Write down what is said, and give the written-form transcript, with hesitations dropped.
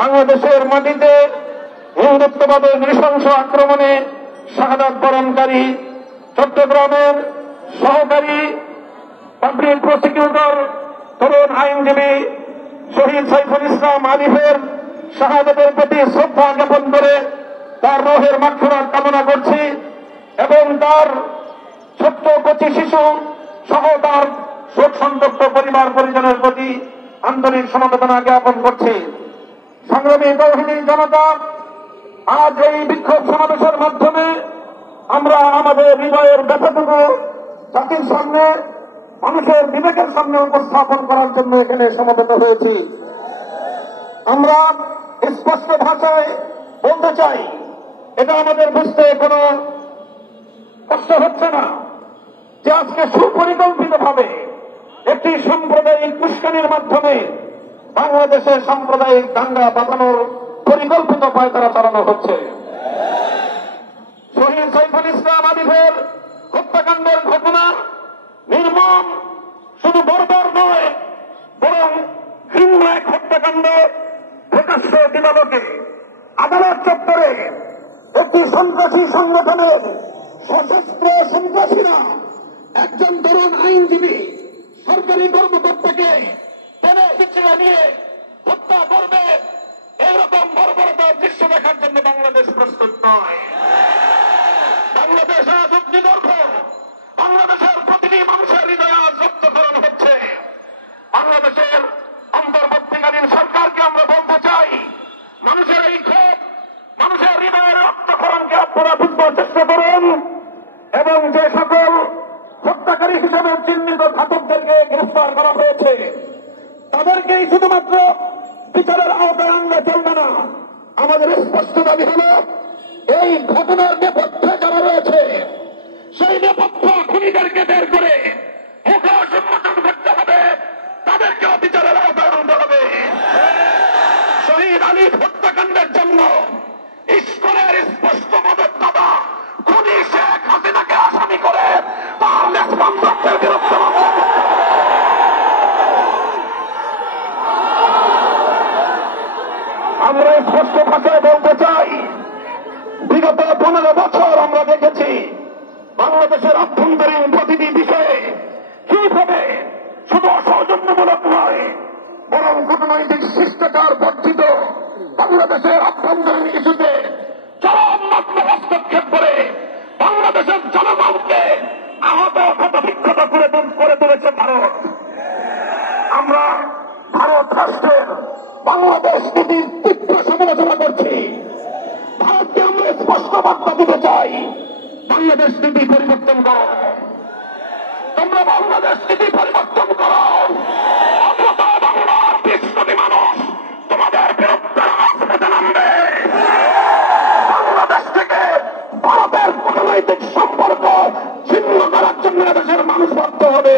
বাংলাদেশের মাটিতে হিন্দুত্ববাদের নৃশংস আক্রমণে শাহাদাত বরণকারী চট্টগ্রামের সহকারী পাবলিক প্রসিকিউটর তরুণ আইনজীবী শহীদ সাইফুল ইসলাম আলিফের শাহাদাতের প্রতি শ্রদ্ধা জ্ঞাপন করে তার রোহের মাগফিরাত কামনা করছি এবং তার ছোট্ট কচি শিশু সহ তার শোক সন্তপ্ত পরিবার পরিজনের প্রতি আন্তরিক সমবেদনা জ্ঞাপন করছি। সংগ্রামী তৌহিদি জনতা, আজ এই বিক্ষোভ সমাবেশের মাধ্যমে আমরা আমাদের হৃদয়ের ব্যথাটুকু জাতির সামনে, মানুষের বিবেকের সামনে উপস্থাপন করার জন্য এখানে সমবেত হয়েছি। আমরা স্পষ্ট ভাষায় বলতে চাই, এটা আমাদের বুঝতে কোনো কষ্ট হচ্ছে না যে আজকে সুপরিকল্পিতভাবে একটি সাম্প্রদায়িক উস্কানির মাধ্যমে বাংলাদেশে সাম্প্রদায়িক দাঙ্গা বাঁধানোর পরিকল্পিত পায়তারা চালানো হচ্ছে। শহীদ সাইফুল ইসলাম আলিফের হত্যাকাণ্ডের ঘটনা নির্মম, শুধু বর্বর নয়, বরং ঘৃণ্য এক হত্যাকাণ্ড প্রকাশ্য দিবালোকে আদালত চত্বরে একটি সন্ত্রাসী সংগঠনের সশস্ত্র সন্ত্রাসীরা একজন তরুণ আইনজীবী সরকারি কর্মকর্তাকে টেনে হিচড়ে নিয়ে হত্যা করবে, এরকম বর্বরতার দৃশ্য দেখার জন্য বাংলাদেশ প্রস্তুত নয়। বাংলাদেশ আজ অগ্নিগর্ভ, বাংলাদেশের প্রতিটি মানুষের হৃদয়ে আজ রক্তক্ষরণ হচ্ছে। বাংলাদেশের অন্তর্বর্তীকালীন সরকারকে আমরা বলতে চাই, মানুষের এই ক্ষোভ, মানুষের হৃদয়ের রক্তক্ষরণকে আপনারা বুঝবার চেষ্টা করুন এবং যে সকল হত্যাকারী হিসেবে চিহ্নিত ঘাতকদেরকে গ্রেফতার করা হয়েছে তাদেরকেই শুধুমাত্র বিচারের আওতায় আনলে চলবে না। আমাদের স্পষ্ট দাবি হল, এই ঘটনার নেপথ্যে যারা রয়েছে সেই নেপথ্য খুনিদেরকে বের করে মুখোশ উন্মোচন করতে হবে, তাদেরকেও বিচারের আওতায় আনতে হবে। শহীদ আলিফ হত্যাকাণ্ডের জন্য ইস্কনের স্পষ্ট মদতদাতা খুনি শেখ হাসিনাকে আসামি করে তার নেতৃত্বের বিরুদ্ধে আমরা স্পষ্ট ভাষায় বলতে চাই, বিগত 15 বছর আমরা দেখেছি বাংলাদেশের অভ্যন্তরীণ প্রতিটি বিষয়ে কিভাবে শুধু অসৌজন্যমূলক নয় বরং কূটনৈতিক শিষ্টাচার বর্ধিত বাংলাদেশের অভ্যন্তরীণ ইস্যুতে চরম মাত্র হস্তক্ষেপ করে বাংলাদেশের জনগণকে আহত ক্ষতবিক্ষত করে তুলেছে ভারত। আমরা ভারত রাষ্ট্রের বাংলাদেশ নীতির তীব্র সমালোচনা করছি। ভারতকে আমরা স্পষ্ট বার্তা দিতে চাই, বাংলাদেশ নীতি পরিবর্তন করো, তোমরা বাংলাদেশ নীতি পরিবর্তন করো, অথবা বাংলার 20 কোটি মানুষ তোমাদের বিরুদ্ধে রাজপথে নামবে। বাংলাদেশ থেকে ভারতের কূটনৈতিক সম্পর্ক ছিন্ন করার জন্য দেশের মানুষ বাধ্য হবে।